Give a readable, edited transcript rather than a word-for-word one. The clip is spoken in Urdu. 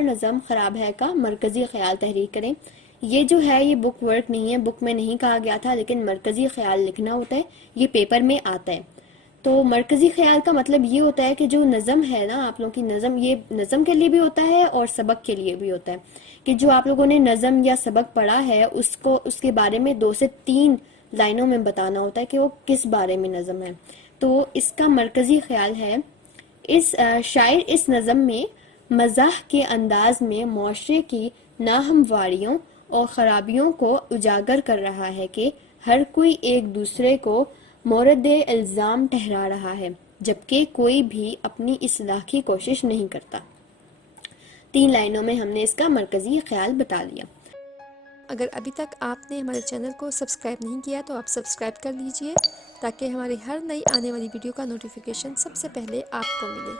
نظم خراب ہے کا مرکزی خیال تحریر کریں۔ یہ جو ہے یہ بک ورک نہیں ہے، بک میں نہیں کہا گیا تھا، لیکن مرکزی خیال لکھنا ہوتا ہے، یہ پیپر میں آتا ہے۔ تو مرکزی خیال کا مطلب یہ ہوتا ہے کہ جو نظم ہے نا آپ لوگوں کی نظم، یہ نظم کے لیے بھی ہوتا ہے اور سبق کے لیے بھی ہوتا ہے، کہ جو آپ لوگوں نے نظم یا سبق پڑھا ہے اس کے بارے میں 2 سے 3 لائنوں میں بتانا ہوتا ہے کہ وہ کس بارے میں نظم ہے۔ تو اس کا مرکزی خیال ہے، شاعر اس نظم میں مزاح کے انداز میں معاشرے کی ناہمواریوں اور خرابیوں کو اجاگر کر رہا ہے کہ ہر کوئی ایک دوسرے کو مورد الزام ٹھہرا رہا ہے، جبکہ کوئی بھی اپنی اصلاح کی کوشش نہیں کرتا۔ 3 لائنوں میں ہم نے اس کا مرکزی خیال بتا دیا۔ اگر ابھی تک آپ نے ہمارے چینل کو سبسکرائب نہیں کیا تو آپ سبسکرائب کر لیجئے تاکہ ہماری ہر نئی آنے والی ویڈیو کا نوٹیفیکیشن سب سے پہلے آپ کو ملے۔